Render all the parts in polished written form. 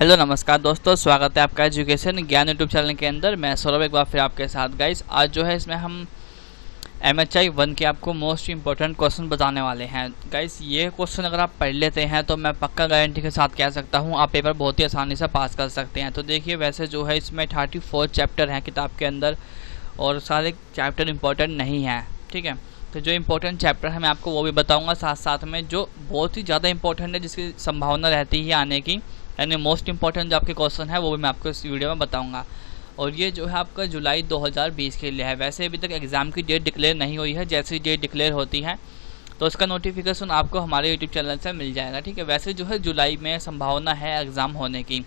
Hello नमस्कार दोस्तों, स्वागत है आपका एजुकेशन ज्ञान यूट्यूब चैनल के अंदर। मैं सौरभ एक बार फिर आपके साथ। गाइस आज जो है इसमें हम MHI 1 के आपको मोस्ट इंपॉर्टेंट क्वेश्चन बताने वाले हैं। गाइस ये क्वेश्चन अगर आप पढ़ लेते हैं तो मैं पक्का गारंटी के साथ कह सकता हूँ आप पेपर बहुत ही आसानी से पास कर सकते हैं। तो देखिए वैसे जो है इसमें 34 चैप्टर हैं किताब के अंदर और सारे चैप्टर इंपॉर्टेंट नहीं हैं, ठीक है। तो जो इम्पोर्टेंट चैप्टर है मैं आपको वो भी बताऊंगा, साथ साथ में जो बहुत ही ज़्यादा इंपॉर्टेंट है जिसकी संभावना रहती है आने की, यानी मोस्ट इंपॉर्टेंट जो आपके क्वेश्चन है वो भी मैं आपको इस वीडियो में बताऊंगा। और ये जो है आपका जुलाई 2020 के लिए है। वैसे अभी तक एग्ज़ाम की डेट डिक्लेयर नहीं हुई है, जैसी डेट डिक्लेयर होती है तो उसका नोटिफिकेशन आपको हमारे यूट्यूब चैनल से मिल जाएगा, ठीक है। वैसे जो है जुलाई में संभावना है एग्ज़ाम होने की।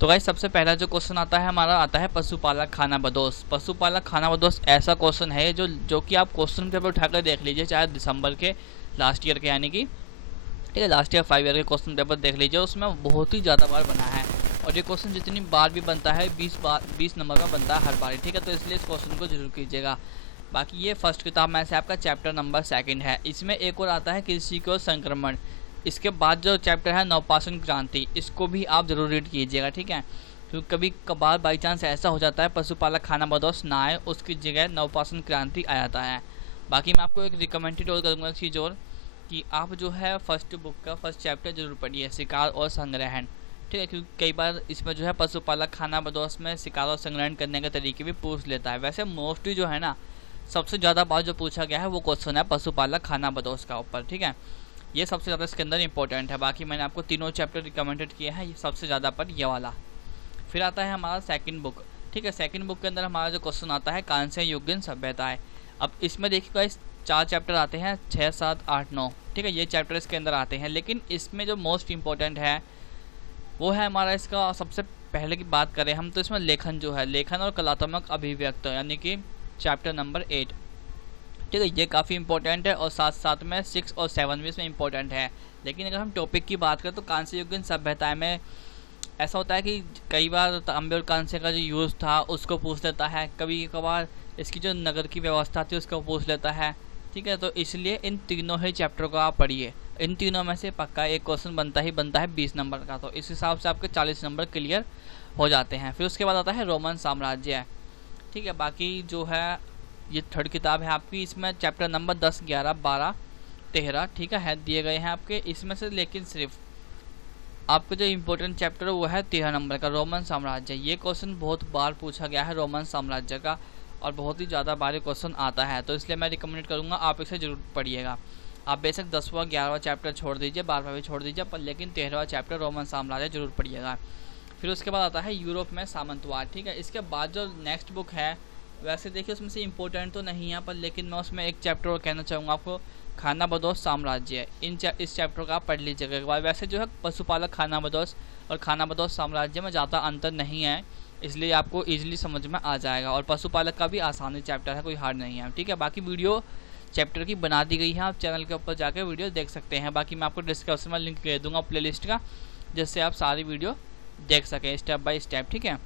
तो गाइस सबसे पहला जो क्वेश्चन आता है हमारा आता है पशुपालक खानाबदोश। पशुपालक खानाबदोश ऐसा क्वेश्चन है जो कि आप क्वेश्चन पेपर उठाकर देख लीजिए, चाहे दिसंबर के लास्ट ईयर के यानी कि ठीक है लास्ट ईयर 5 ईयर के क्वेश्चन पेपर देख लीजिए, उसमें बहुत ही ज़्यादा बार बना है। और ये क्वेश्चन जितनी बार भी बनता है 20 नंबर का बनता है हर बार, ठीक है। तो इसलिए इस क्वेश्चन को जरूर कीजिएगा। बाकी ये फर्स्ट किताब में से आपका चैप्टर नंबर 2 है। इसमें एक और आता है कृषि को संक्रमण। इसके बाद जो चैप्टर है नवपाषाण क्रांति, इसको भी आप जरूर रीड कीजिएगा, ठीक है। क्योंकि कभी कभार बाई चांस ऐसा हो जाता है पशुपालक खानाबदोश ना आए, उसकी जगह नवपाषाण क्रांति आ जाता है। बाकी मैं आपको एक रिकमेंडेड और करूँगा चीज़ और कि आप जो है फर्स्ट बुक का फर्स्ट चैप्टर जरूर पढ़िए, शिकार और संग्रहण, ठीक है। क्योंकि कई बार इसमें जो है पशुपालक खानाबदोश में शिकार और संग्रहण करने के तरीके भी पूछ लेता है। वैसे मोस्टली जो है ना सबसे ज़्यादा बार जो पूछा गया है वो क्वेश्चन है पशुपालक खानाबदोश का ऊपर, ठीक है। ये सबसे ज़्यादा इसके अंदर इंपॉर्टेंट है। बाकी मैंने आपको तीनों चैप्टर रिकमेंडेड किए हैं, ये सबसे ज़्यादा पर ये वाला। फिर आता है हमारा सेकंड बुक, ठीक है। सेकंड बुक के अंदर हमारा जो क्वेश्चन आता है कांस्य युगीन सभ्यताएं। अब इसमें देखिएगा इस 4 चैप्टर आते हैं, 6, 7, 8, 9, ठीक है। ये चैप्टर इसके अंदर आते हैं, लेकिन इसमें जो मोस्ट इंपॉर्टेंट है वो है हमारा इसका सबसे पहले की बात करें हम तो इसमें लेखन जो है, लेखन और कलात्मक अभिव्यक्त यानी कि चैप्टर नंबर 8, ठीक है। ये काफ़ी इंपॉर्टेंट है और साथ साथ में 6 और 7 भी इसमें इंपॉर्टेंट है। लेकिन अगर हम टॉपिक की बात करें तो कांस्य युगीन सभ्यताएं में ऐसा होता है कि कई बार तांबे और कांसे का जो यूज़ था उसको पूछ लेता है, कभी कभार इसकी जो नगर की व्यवस्था थी उसको पूछ लेता है, ठीक है। तो इसलिए इन तीनों ही चैप्टर को आप पढ़िए। इन तीनों में से पक्का एक क्वेश्चन बनता है 20 नंबर का, तो इस हिसाब से आपके 40 नंबर क्लियर हो जाते हैं। फिर उसके बाद आता है रोमन साम्राज्य, ठीक है। बाकी जो है ये थर्ड किताब है आपकी, इसमें चैप्टर नंबर 10, 11, 12, 13, ठीक है दिए गए हैं आपके इसमें से। लेकिन सिर्फ आपका जो इम्पोर्टेंट चैप्टर वो है 13 नंबर का रोमन साम्राज्य। ये क्वेश्चन बहुत बार पूछा गया है रोमन साम्राज्य का और बहुत ही ज़्यादा बार क्वेश्चन आता है, तो इसलिए मैं रिकमेंड करूँगा आप इसे जरूर पढ़िएगा। आप बेशक 10वां 11वां चैप्टर छोड़ दीजिए, 12वां भी छोड़ दीजिए, पर लेकिन 13वां चैप्टर रोमन साम्राज्य जरूर पढ़िएगा। फिर उसके बाद आता है यूरोप में सामंतवाद, ठीक है। इसके बाद जो नेक्स्ट बुक है वैसे देखिए उसमें से इम्पोर्टेंट तो नहीं है, पर लेकिन मैं उसमें एक चैप्टर और कहना चाहूँगा आपको, खानाबदोश साम्राज्य। इस चैप्टर का आप पढ़ लीजिएगा एक बार। वैसे जो है पशुपालक खानाबदोश और खानाबदोश साम्राज्य में ज़्यादा अंतर नहीं है, इसलिए आपको ईजिली समझ में आ जाएगा। और पशुपालक का भी आसानी चैप्टर है, कोई हार्ड नहीं है, ठीक है। बाकी वीडियो चैप्टर की बना दी गई है, आप चैनल के ऊपर जाकर वीडियो देख सकते हैं। बाकी मैं आपको डिस्क्रिप्शन में लिंक दे दूँगा प्लेलिस्ट का, जिससे आप सारी वीडियो देख सकें स्टेप बाय स्टेप, ठीक है।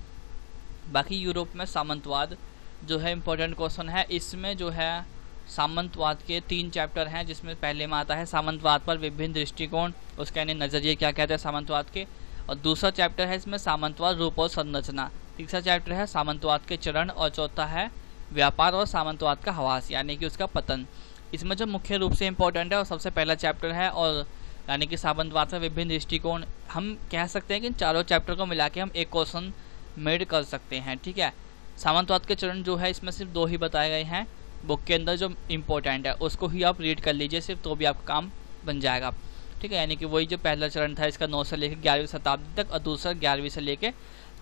बाकी यूरोप में सामंतवाद जो है इम्पोर्टेंट क्वेश्चन है। इसमें जो है सामंतवाद के 3 चैप्टर हैं, जिसमें पहले में आता है सामंतवाद पर विभिन्न दृष्टिकोण, उसके यानी नज़रिए क्या कहते हैं सामंतवाद के। और दूसरा चैप्टर है इसमें सामंतवाद रूप और संरचना। तीसरा चैप्टर है सामंतवाद के चरण और चौथा है व्यापार और सामंतवाद का हवास यानी कि उसका पतन। इसमें जो मुख्य रूप से इम्पोर्टेंट है और सबसे पहला चैप्टर है और यानी कि सामंतवाद का विभिन्न दृष्टिकोण। हम कह सकते हैं कि इन चारों चैप्टर को मिला के हम एक क्वेश्चन मेड कर सकते हैं, ठीक है। सामंतवाद के चरण जो है इसमें सिर्फ 2 ही बताए गए हैं बुक के अंदर, जो इम्पोर्टेंट है उसको ही आप रीड कर लीजिए सिर्फ, तो भी आपका काम बन जाएगा, ठीक है। यानी कि वही जो पहला चरण था इसका 9 से लेकर 11वीं शताब्दी तक और दूसरा 11वीं से लेकर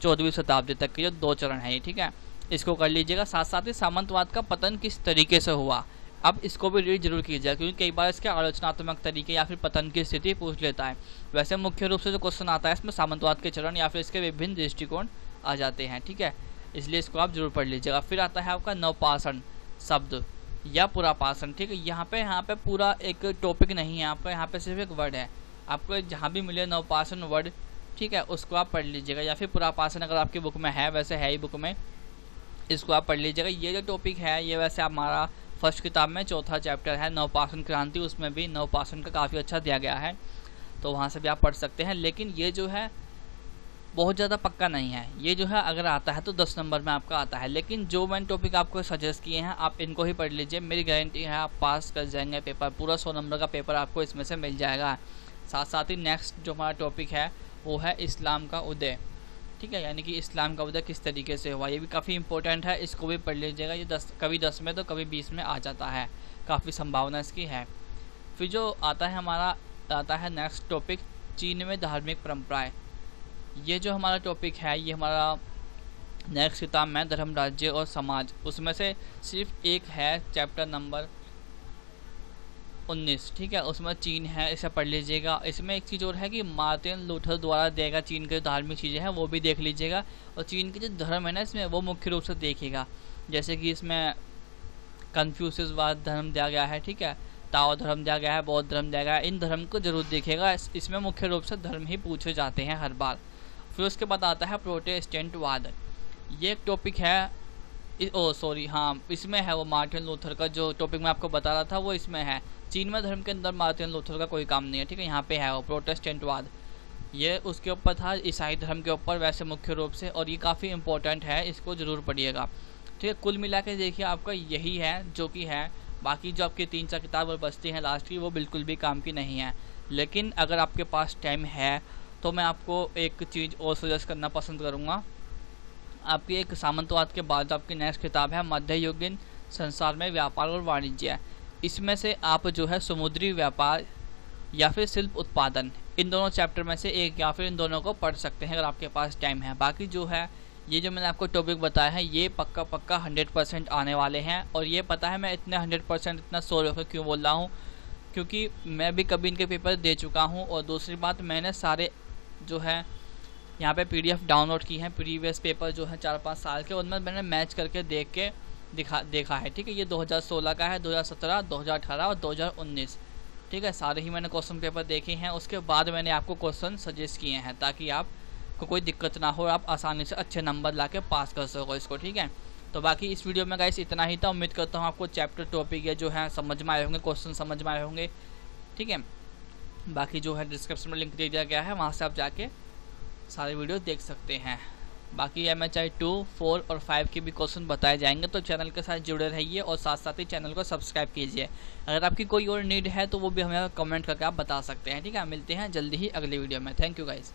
14वीं शताब्दी तक के जो 2 चरण है, ठीक है, इसको कर लीजिएगा। साथ साथ ही सामंतवाद का पतन किस तरीके से हुआ, अब इसको भी रीड जरूर कीजिएगा, क्योंकि कई बार इसके आलोचनात्मक तरीके या फिर पतन की स्थिति पूछ लेता है। वैसे मुख्य रूप से जो क्वेश्चन आता है इसमें सामंतवाद के चरण या फिर इसके विभिन्न दृष्टिकोण आ जाते हैं, ठीक है। इसलिए इसको आप जरूर पढ़ लीजिएगा। फिर आता है आपका नवपाषाण शब्द या पुरापाषाण, ठीक है। यहाँ पे पूरा एक टॉपिक नहीं है आपका, यहाँ पे सिर्फ एक वर्ड है। आपको जहाँ भी मिले नवपाषाण वर्ड, ठीक है, उसको आप पढ़ लीजिएगा। या फिर पुरापाषाण अगर आपकी बुक में है, वैसे है ही बुक में, इसको आप पढ़ लीजिएगा। ये जो टॉपिक है ये वैसे हमारा फर्स्ट किताब में चौथा चैप्टर है नवपाषाण क्रांति, उसमें भी नवपाषाण का काफ़ी अच्छा दिया गया है, तो वहाँ से भी आप पढ़ सकते हैं। लेकिन ये जो है बहुत ज़्यादा पक्का नहीं है। ये जो है अगर आता है तो 10 नंबर में आपका आता है, लेकिन जो मैंने टॉपिक आपको सजेस्ट किए हैं आप इनको ही पढ़ लीजिए, मेरी गारंटी है आप पास कर जाएंगे पेपर, पूरा 100 नंबर का पेपर आपको इसमें से मिल जाएगा। साथ साथ ही नेक्स्ट जो हमारा टॉपिक है वो है इस्लाम का उदय, ठीक है, यानी कि इस्लाम का उदय किस तरीके से हुआ, ये भी काफ़ी इंपॉर्टेंट है, इसको भी पढ़ लीजिएगा। ये कभी 10 में तो कभी 20 में आ जाता है, काफ़ी संभावना इसकी है। फिर जो आता है हमारा आता है नेक्स्ट टॉपिक, चीन में धार्मिक परंपराएं। ये जो हमारा टॉपिक है ये हमारा नेक्स्ट किताब में धर्म, राज्य और समाज, उसमें से सिर्फ एक है चैप्टर नंबर 19, ठीक है, उसमें चीन है, इसे पढ़ लीजिएगा। इसमें एक चीज़ और है कि मार्टिन लूथर द्वारा दिया गया चीन के धार्मिक चीज़ें हैं वो भी देख लीजिएगा, और चीन के जो धर्म है ना इसमें वो मुख्य रूप से देखिएगा, जैसे कि इसमें कन्फ्यूशियसवाद धर्म दिया गया है, ठीक है, ताओ धर्म दिया गया है, बौद्ध धर्म दिया गया है, इन धर्म को जरूर देखिएगा, इसमें मुख्य रूप से धर्म ही पूछे जाते हैं हर बार। फिर उसके बाद आता है प्रोटेस्टेंटवाद, ये एक टॉपिक है, हाँ इसमें है वो मार्टिन लूथर का जो टॉपिक मैं आपको बता रहा था वो इसमें है। चीन में धर्म के अंदर मार्टिन लूथर का कोई काम नहीं है, ठीक है, यहाँ पे है वो प्रोटेस्टेंटवाद, ये उसके ऊपर था, ईसाई धर्म के ऊपर वैसे मुख्य रूप से, और ये काफ़ी इंपॉर्टेंट है, इसको ज़रूर पढ़िएगा, ठीक है। कुल मिला के देखिए आपका यही है जो कि है, बाकी जो आपकी 3-4 किताब और बचती हैं लास्ट की वो बिल्कुल भी काम की नहीं है। लेकिन अगर आपके पास टाइम है तो मैं आपको एक चीज़ और सजेस्ट करना पसंद करूँगा, आपकी एक सामंतवाद के बाद आपकी नेक्स्ट किताब है मध्ययुगीन संसार में व्यापार और वाणिज्य। इसमें से आप जो है समुद्री व्यापार या फिर शिल्प उत्पादन, इन दोनों चैप्टर में से एक या फिर इन दोनों को पढ़ सकते हैं अगर आपके पास टाइम है। बाकी जो है ये जो मैंने आपको टॉपिक बताया है ये पक्का 100% आने वाले हैं, और ये पता है मैं इतने 100% इतना श्योर होकर क्यों बोल रहा हूँ, क्योंकि मैं भी कभी इनके पेपर दे चुका हूँ, और दूसरी बात मैंने सारे जो है यहाँ पे PDF डाउनलोड की हैं, प्रीवियस पेपर जो है 4-5 साल के, उनमें मैंने मैच करके देखा है, ठीक है। ये 2016 का है, 2017, 2018 और 2019, ठीक है, सारे ही मैंने क्वेश्चन पेपर देखे हैं, उसके बाद मैंने आपको क्वेश्चन सजेस्ट किए हैं ताकि आपको कोई दिक्कत ना हो, आप आसानी से अच्छे नंबर ला के पास कर सको इसको, ठीक है। तो बाकी इस वीडियो में गाइस इतना ही था, उम्मीद करता हूँ आपको चैप्टर टॉपिक है जो है समझ में आए होंगे, क्वेश्चन समझ में आए होंगे, ठीक है। बाकी जो है डिस्क्रिप्शन में लिंक दे दिया गया है, वहाँ से आप जाके सारे वीडियो देख सकते हैं। बाकी MHI 2, 4 और 5 के भी क्वेश्चन बताए जाएंगे, तो चैनल के साथ जुड़े रहिए और साथ साथ ही चैनल को सब्सक्राइब कीजिए। अगर आपकी कोई और नीड है तो वो भी हमें कमेंट करके आप बता सकते हैं, ठीक है। मिलते हैं जल्दी ही अगले वीडियो में। Thank you guys.